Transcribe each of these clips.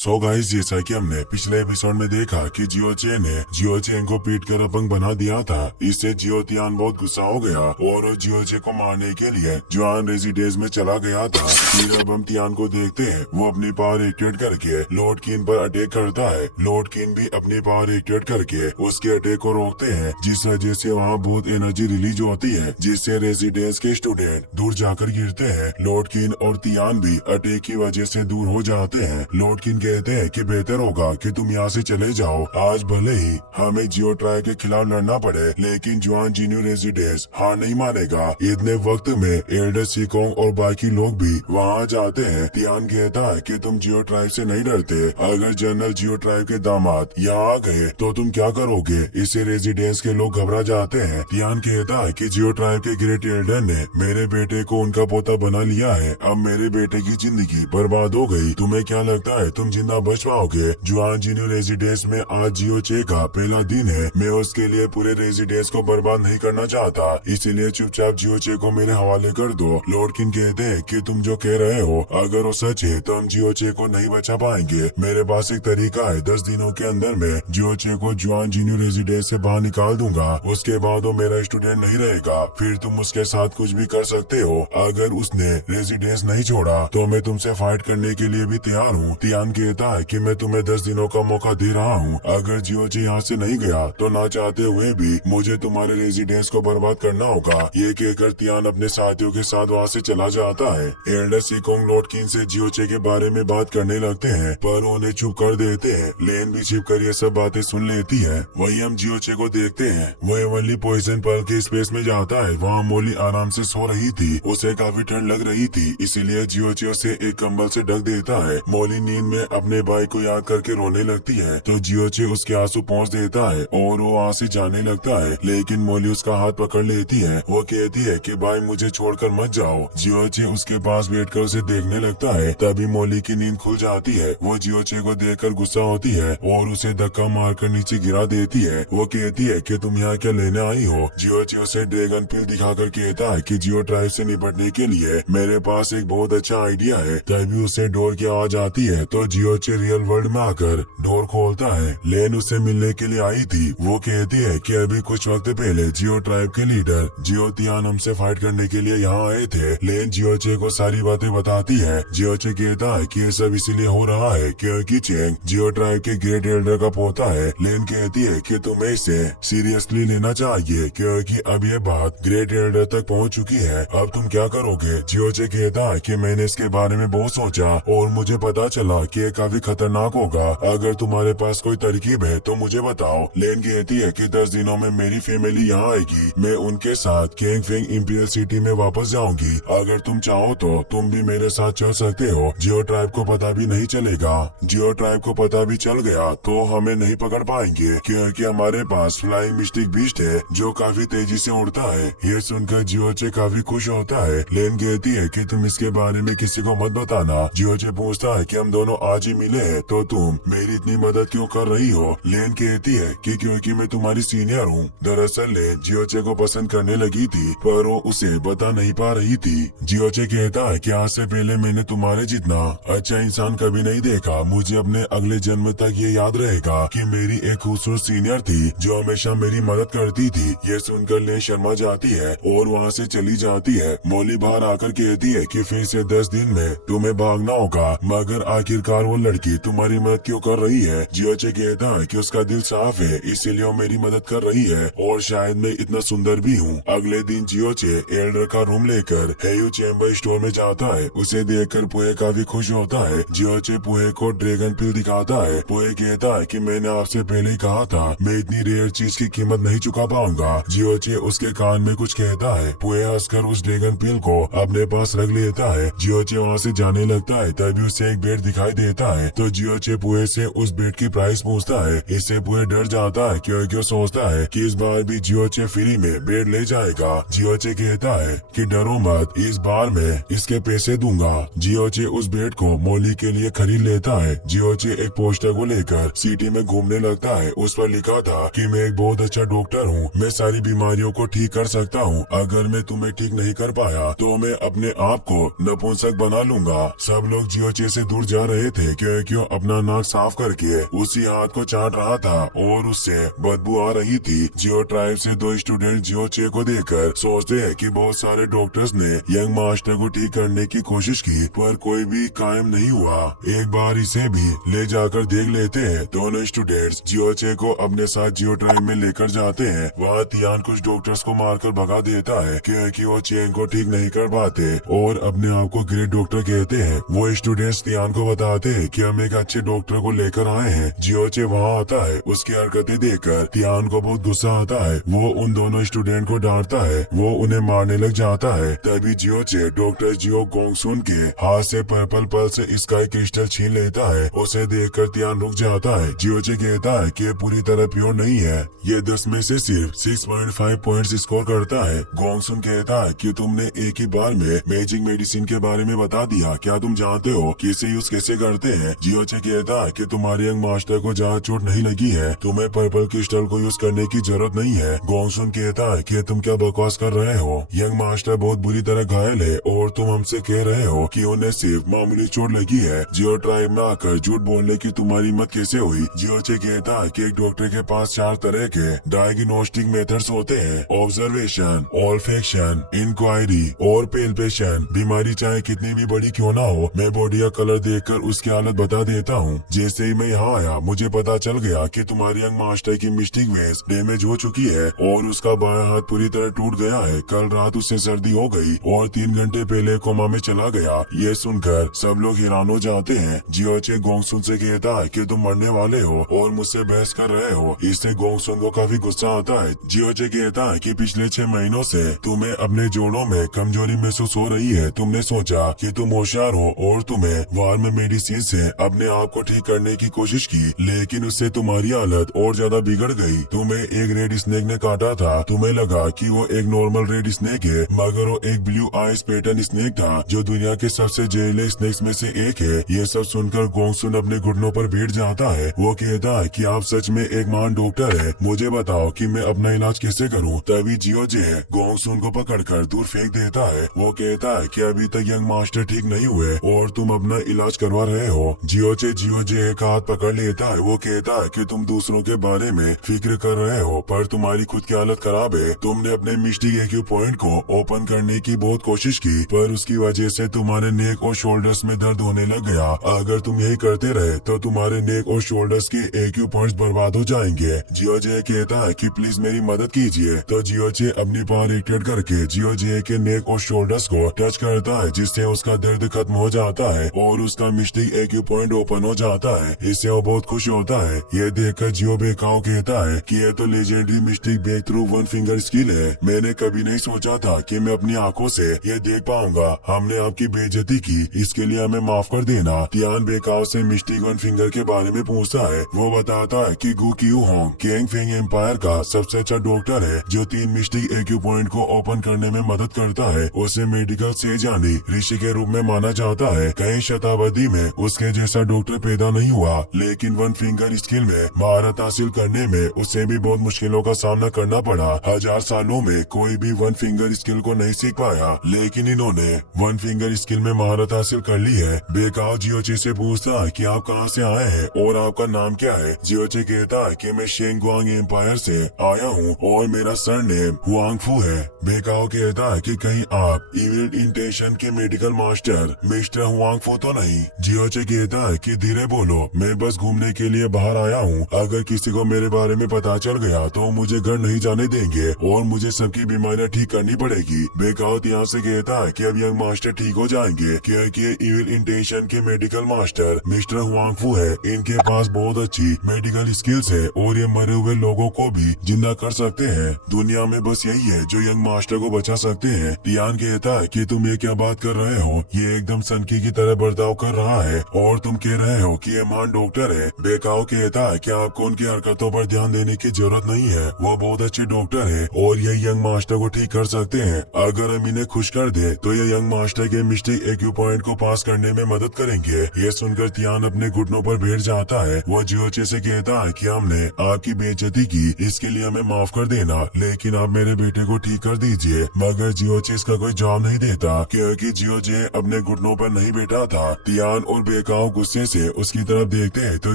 So guys, जैसा कि हमने पिछले एपिसोड में देखा कि जियो चे ने जियो चेन को पीट कर अपंग बना दिया था। इससे जियो तियान बहुत गुस्सा हो गया और वो जियो चे को मारने के लिए जुआन रेजिडेंस में चला गया था। फिर अब हम तियान को देखते हैं, वो अपनी पावर एक्टिवेट करके लॉर्ड किन पर अटैक करता है। लॉर्ड किन भी अपनी पावर एक्टिवेट करके उसके अटैक को रोकते हैं, जिस वजह से वहाँ बहुत एनर्जी रिलीज होती है, जिससे रेजिडेंस के स्टूडेंट दूर जाकर गिरते हैं। लॉर्ड किन और तियान भी अटैक की वजह से दूर हो जाते हैं। लॉर्ड किन कहते हैं कि बेहतर होगा कि तुम यहाँ से चले जाओ। आज भले ही हमें जियो ट्राई के खिलाफ लड़ना पड़े, लेकिन जुआन जीन्यू रेजिडेंस हार नहीं मानेगा। इतने वक्त में एल्डर सीकोंग और बाकी लोग भी वहाँ जाते हैं। तियान कहता है कि तुम जियो ट्राइब से नहीं डरते, अगर जनरल जियो ट्राइब के दामाद यहाँ आ गए तो तुम क्या करोगे। इससे रेजिडेंस के लोग घबरा जाते हैं। तियान कहता है कि जियो ट्राइब के ग्रेट एल्डर ने मेरे बेटे को उनका पोता बना लिया है, अब मेरे बेटे की जिंदगी बर्बाद हो गई। तुम्हें क्या लगता है तुम जिंदा बच पाओगे। जुआन जीन्यू रेजिडेंस में आज जियो चे का पहला दिन है। मैं उसके लिए पूरे रेजिडेंस को बर्बाद नहीं करना चाहता, इसीलिए चुपचाप जियो चे को मेरे हवाले कर दो। लॉर्ड किन कहते हैं कि तुम जो कह रहे हो अगर वो सच है तो हम जियो चे को नहीं बचा पाएंगे। मेरे पास एक तरीका है, 10 दिनों के अंदर में जियो चे को जुआन जीन्यू रेजिडेंस से बाहर निकाल दूंगा। उसके बाद वो मेरा स्टूडेंट नहीं रहेगा, फिर तुम उसके साथ कुछ भी कर सकते हो। अगर उसने रेजिडेंस नहीं छोड़ा तो मैं तुमसे फाइट करने के लिए भी तैयार हूँ। तियान कहता है कि मैं तुम्हें 10 दिनों का मौका दे रहा हूँ, अगर जियो चे यहाँ से नहीं गया तो ना चाहते हुए भी मुझे तुम्हारे रेजिडेंस को बर्बाद करना होगा। ये कहकर तियान अपने साथियों के साथ वहाँ से चला जाता है। एल्डर सीकोंग लॉर्ड किन से जियो चे के बारे में बात करने लगते हैं, पर उन्हें चुप कर देते हैं। लेन भी छिप कर ये सब बातें सुन लेती है। वही हम जियो चे को देखते हैं, वो एवनली पॉइजन पर्ल के स्पेस में जाता है। वहाँ मोली आराम से सो रही थी, उसे काफी ठंड लग रही थी, इसीलिए जियो चे उसे एक कंबल से ढक देता है। मोली नींद में अपने भाई को याद करके रोने लगती है, तो जियो चे उसके आंसू पहुँच देता है और वो वहाँ से जाने लगता है। लेकिन मोली उसका हाथ पकड़ लेती है। वो कहती है कि भाई मुझे छोड़कर मत जाओ। जियो चे उसके पास बैठकर उसे देखने लगता है। तभी मोली की नींद खुल जाती है। वो जियो चे को देखकर गुस्सा होती है और उसे धक्का मारकर नीचे गिरा देती है। वो कहती है कि तुम यहाँ क्या लेने आई हो। जियो चे उसे ड्रैगन पिल दिखाकर कहता है कि जियो ट्राइब से निपटने के लिए मेरे पास एक बहुत अच्छा आइडिया है। तभी उसे डोर की आवाज आती है, तो जियो चे रियल वर्ल्ड में आकर डोर खोलता है। लेन उससे मिलने के लिए आई थी। वो कहती है कि अभी कुछ वक्त पहले जियो ट्राइब के लीडर जियो तियान हमसे फाइट करने के लिए यहाँ आए थे। लेन जियो चे को सारी बातें बताती है। जियो चे कहता है कि ये सब इसीलिए हो रहा है क्योंकि चेंग जियो ट्राइब के ग्रेट एल्डर का पोता है। लेन कहती है कि तुम्हें इसे सीरियसली लेना चाहिए क्योंकि अब ये बात ग्रेट एल्डर तक पहुँच चुकी है। अब तुम क्या करोगे। जियो चे कहता है कि मैंने इसके बारे में बहुत सोचा और मुझे पता चला कि ये काफी खतरनाक होगा। अगर तुम्हारे पास कोई तरकीब है तो मुझे बताओ। लेन कहती है कि 10 दिनों में मेरी फैमिली यहाँ आएगी, मैं उनके साथ कैंग फेंग इंपीरियल सिटी में वापस जाऊंगी। अगर तुम चाहो तो तुम भी मेरे साथ चल सकते हो। जियो ट्राइब को पता भी नहीं चलेगा। जियो ट्राइब को पता भी चल गया तो हमें नहीं पकड़ पाएंगे क्योंकि हमारे पास फ्लाइंग मिस्टिक बीस्ट है जो काफी तेजी से उड़ता है। ये सुनकर जियो चे काफी खुश होता है। लेन कहती है कि तुम इसके बारे में किसी को मत बताना। जियो चे पूछता है कि हम दोनों आज ही मिले हैं तो तुम मेरी इतनी मदद क्यों कर रही हो। लेन कहती है कि क्योंकि मैं तुम्हारी सीनियर हूँ। दरअसल लेन जियो चे को पसंद करने लगी थी पर वो उसे बता नहीं पा रही थी। जियो चे कहता है कि आज से पहले मैंने तुम्हारे जितना अच्छा इंसान कभी नहीं देखा। मुझे अपने अगले जन्म तक ये याद रहेगा कि मेरी एक खूबसूरत सीनियर थी जो हमेशा मेरी मदद करती थी। ये सुनकर लेन शर्मा जाती है और वहाँ से चली जाती है। मोली बाहर आकर कहती है कि फिर से 10 दिन में तुम्हें भागना होगा, मगर आखिरकार वो लड़की तुम्हारी मदद क्यों कर रही है। जियो चे कहता है कि उसका दिल साफ है इसीलिए वो मेरी मदद कर रही है और शायद मैं इतना सुंदर भी हूँ। अगले दिन जियो चे एल्डर का रूम लेकर हेयू चेम्बर स्टोर में जाता है। उसे देखकर पुए काफी खुश होता है। जियो चे पुए को ड्रैगन पिल दिखाता है। पुए कहता है कि मैंने आपसे पहले ही कहा था मैं इतनी रेयर चीज की कीमत नहीं चुका पाऊंगा। जियो चे उसके कान में कुछ कहता है। पुए हंसकर उस ड्रैगन पिल को अपने पास रख लेता है। जियो चे वहाँ से जाने लगता है। तभी उसे एक बेड दिखाई देता है, तो जियो चे पुए से उस बेड की प्राइस पूछता है। इससे पुए डर जाता है क्योंकि वो सोचता है कि इस बार भी जियो चे फ्री में बेड ले जाएगा। जियो चे कहता है कि डरो मत, इस बार मैं इसके पैसे दूंगा। जियो चे उस बेड को मोली के लिए खरीद लेता है। जियो चे एक पोस्टर को लेकर सिटी में घूमने लगता है। उस पर लिखा था कि मैं एक बहुत अच्छा डॉक्टर हूँ, मैं सारी बीमारियों को ठीक कर सकता हूँ। अगर मैं तुम्हें ठीक नहीं कर पाया तो मैं अपने आप को नपुंसक बना लूंगा। सब लोग जियो चे से दूर जा रहे थे थे क्योंकि वो अपना नाक साफ करके उसी हाथ को चाट रहा था और उससे बदबू आ रही थी। जियो ट्राइब से दो स्टूडेंट जियो चे को देखकर सोचते हैं कि बहुत सारे डॉक्टर्स ने यंग मास्टर को ठीक करने की कोशिश की पर कोई भी कायम नहीं हुआ। एक बार इसे भी ले जाकर देख लेते हैं। दोनों स्टूडेंट्स जियो चे को अपने साथ जियो ट्राइब में लेकर जाते हैं। वहाँ तियान कुछ डॉक्टर्स को मारकर भगा देता है क्योंकि वो चेन को ठीक नहीं कर पाते और अपने आप को ग्रेट डॉक्टर कहते हैं। वो स्टूडेंट्स तियान को बताते हैं कि हम एक अच्छे डॉक्टर को लेकर आए हैं। जियो चे वहाँ आता है। उसकी हरकतें देखकर तियान को बहुत गुस्सा आता है। वो उन दोनों स्टूडेंट को डांटता है। वो उन्हें मारने लग जाता है। तभी जियो चे डॉक्टर जियो गोंगसुन के हाथ से पर्पल पल से स्काई क्रिस्टल छीन लेता है। उसे देखकर तियान रुक जाता है। जियो चे कहता है कि ये पूरी तरह प्योर नहीं है। ये 10 में से सिर्फ 6.5 पॉइंट्स स्कोर करता है। गोंगसुन कहता है कि तुमने एक ही बार में मैजिक मेडिसिन के बारे में बता दिया। क्या तुम जानते हो कि इसे यूज कैसे करते हैं? जियो चे कहता है कि तुम्हारे यंग मास्टर को जहाँ चोट नहीं लगी है तुम्हें पर्पल क्रिस्टल को यूज करने की जरूरत नहीं है। गोंगसुन कहता है कि तुम क्या बकवास कर रहे हो? यंग मास्टर बहुत बुरी तरह घायल है और तुम हमसे कह रहे हो कि उन्हें सिर्फ मामूली चोट लगी है। जियो ट्राइब में आकर झूठ बोलने की तुम्हारी हिम्मत कैसे हुई? जियो चे कहता है कि एक डॉक्टर के पास 4 तरह के डायग्नोस्टिक मेथड्स होते हैं। ऑब्जर्वेशन, ऑल्फेक्शन, इंक्वायरी और पेल्पेशन। बीमारी चाहे कितनी भी बड़ी क्यों ना हो मैं बॉडी का कलर देखकर उसकी हालत बता देता हूँ। जैसे ही मैं यहाँ आया मुझे पता चल गया कि तुम्हारी यंग मास्टर की मिस्टिक वेस डैमेज हो चुकी है और उसका बायां हाथ पूरी तरह टूट गया है। कल रात उसे सर्दी हो गई और 3 घंटे पहले कोमा में चला गया। ये सुनकर सब लोग हैरान हो जाते हैं। जियो चे गोंगसुन से कहता है कि तुम मरने वाले हो और मुझसे बहस कर रहे हो। इससे गोंगसुन को काफी गुस्सा आता है। जियो चे कहता है कि पिछले 6 महीनों से तुम्हें अपने जोड़ों में कमजोरी महसूस हो रही है। तुमने सोचा कि तुम होशियार हो और तुम्हें वार में मेडिसिन से अपने आप को ठीक करने की कोशिश की लेकिन उससे तुम्हारी हालत और ज्यादा बिगड़ गई। तुम्हें एक रेड स्नेक ने काटा था। तुम्हें लगा कि वो एक नॉर्मल रेड स्नेक है मगर वो एक ब्लू आइज पैटर्न स्नेक था जो दुनिया के सबसे जहरीले स्नेक्स में से एक है। ये सब सुनकर गोंगसुन अपने घुटनों पर बैठ जाता है। वो कहता है कि आप सच में एक महान डॉक्टर है। मुझे बताओ कि मैं अपना इलाज कैसे करूं? तभी जियो जे गोंगसुन को पकड़कर दूर फेंक देता है। वो कहता है कि अभी तक यंग मास्टर ठीक नहीं हुए और तुम अपना इलाज करवा रहे हो। जियो जे का हाथ पकड़ लेता है। वो कहता है कि तुम दूसरों के बारे में फिक्र कर रहे हो पर तुम्हारी खुद की हालत खराब है। तुमने अपने मिस्टिक एक्यू पॉइंट को ओपन करने की बहुत कोशिश की पर उसकी वजह से तुम्हारे नेक और शोल्डर्स में दर्द होने लग गया। अगर तुम यही करते रहे तो तुम्हारे नेक और शोल्डर्स के एक्यू पॉइंट्स बर्बाद हो जाएंगे। जियो जे कहता है कि प्लीज मेरी मदद कीजिए। तो जियो जे अपनी पावर एक्टिवेट करके जियो जे के नेक और शोल्डर्स को टच करता है जिससे उसका दर्द खत्म हो जाता है और उसका मिस्टिक एक्यू पॉइंट ओपन हो जाता है। इससे वो बहुत खुश होता है। ये देखकर जियो बेकाओ कहता है कि ये तो legendary mystic breakthrough 1 finger skill है। मैंने कभी नहीं सोचा था कि मैं अपनी आंखों से ये देख पाऊंगा। हमने आपकी बेइज्जती की इसके लिए हमें माफ कर देना। तियान बेकाओ से मिस्टिक 1 फिंगर के बारे में पूछता है। वो बताता है कि Gu Qiu Hong Kang Feng empire का सबसे अच्छा डॉक्टर है जो 3 मिस्टिक एक्यू पॉइंट को ओपन करने में मदद करता है। उसे मेडिकल सेजानी ऋषि के रूप में माना जाता है। कई शताब्दी में उसके जैसा डॉक्टर पैदा नहीं हुआ लेकिन 1 फिंगर स्किल में महारत हासिल करने में उसे भी बहुत मुश्किलों का सामना करना पड़ा। 1000 सालों में कोई भी 1 फिंगर स्किल को नहीं सीख पाया लेकिन इन्होंने 1 फिंगर स्किल में महारत हासिल कर ली है। बेकाओ जियोचे से पूछता है कि आप कहां से आए हैं और आपका नाम क्या है? जियोचे कहता है कि मैं शेंगुआंग एम्पायर से आया हूं और मेरा सरनेम हुआंगफू है। बेकाओ कहता है कि कहीं आप इविल इंटेंशन के मेडिकल मास्टर मिस्टर हुआंगफू तो नहीं? जियोचे कहता है कि धीरे बोलो, मैं बस घूमने के लिए बाहर आया हूँ। अगर किसी को मेरे बारे में पता चल गया तो मुझे घर नहीं जाने देंगे और मुझे सबकी बीमारियां ठीक करनी पड़ेगी। बेकाओ यहाँ से कहता है कि अब यंग मास्टर ठीक हो जाएंगे क्योंकि इविल इंटेंशन के मेडिकल मास्टर मिस्टर हुआंगफू है। इनके पास बहुत अच्छी मेडिकल स्किल्स है और ये मरे हुए लोगों को भी जिंदा कर सकते हैं। दुनिया में बस यही है जो यंग मास्टर को बचा सकते हैं। तियान कहता है कि तुम ये क्या बात कर रहे हो? ये एकदम सनकी की तरह बर्ताव कर रहा है और तुम कह रहे हो कि ये महान डॉक्टर है। बेकाओ कहता है कि आपको उनकी हरकतों पर ध्यान देने की जरूरत नहीं है। वो बहुत अच्छे डॉक्टर है और ये यंग मास्टर को ठीक कर सकते हैं। अगर हम इन्हें खुश कर दे तो ये यंग मास्टर के मिस्टिक एक्यू पॉइंट को पास करने में मदद करेंगे। ये सुनकर तियान अपने घुटनों पर बैठ जाता है। वो जियोचे से कहता है कि हमने आपकी बेइज्जती की, इसके लिए हमें माफ कर देना लेकिन आप मेरे बेटे को ठीक कर दीजिए। मगर जियोचे इसका कोई जवाब नहीं देता क्योंकि जियोचे अपने घुटनों पर नहीं बैठा था। तियान और बेकाओ गुस्से से उसकी तरफ देखते हैं तो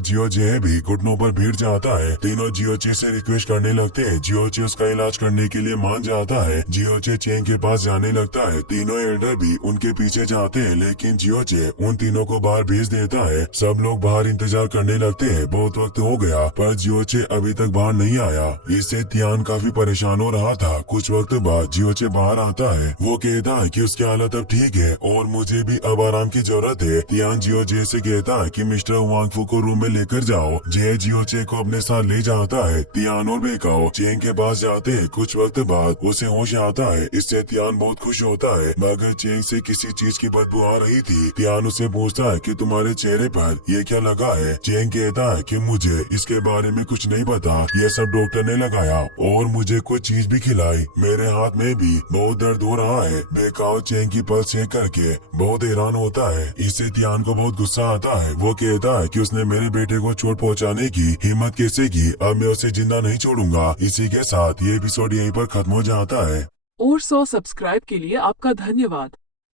जियो जे भी घुटनों पर भिड़ जाता है। तीनों जियोचे से रिक्वेस्ट करने लगते हैं। जियोचे उसका इलाज करने के लिए मान जाता है। जियोचे चेंग के पास जाने लगता है। तीनों एल्डर भी उनके पीछे जाते हैं, लेकिन जियोचे उन तीनों को बाहर भेज देता है। सब लोग बाहर इंतजार करने लगते हैं। बहुत वक्त हो गया पर जियोचे अभी तक बाहर नहीं आया। इससे तियान काफी परेशान हो रहा था। कुछ वक्त बाद जियोचे बाहर आता है। वो कहता है कि उसकी हालत अब ठीक है और मुझे भी अब आराम की जरूरत है। तियान जियोचे से कहता है कि मिस्टर वांगफू को रूम में लेकर जाओ। जे जियोचे को अपने साथ ले जाता है। तियान और बेकाओ चेंग के पास जाते हैं। कुछ वक्त बाद उसे होश आता है। इससे तियान बहुत खुश होता है, मगर चेंग से किसी चीज की बदबू आ रही थी। तियान उसे पूछता है कि तुम्हारे चेहरे पर ये क्या लगा है। चेंग कहता है कि मुझे इसके बारे में कुछ नहीं पता, ये सब डॉक्टर ने लगाया और मुझे कोई चीज भी खिलाई। मेरे हाथ में भी बहुत दर्द हो रहा है। बेकाओ चेंग की पल्स चेक करके बहुत हैरान होता है। इससे तियान को बहुत गुस्सा आता है। वो कहता है कि उसने मेरे बेटे को चोट पहुंचाने की हिम्मत कैसे की, अब मैं उसे जिंदा नहीं छोड़ूंगा। इसी के साथ ये एपिसोड यहीं पर खत्म हो जाता है। और 100 सब्सक्राइब के लिए आपका धन्यवाद।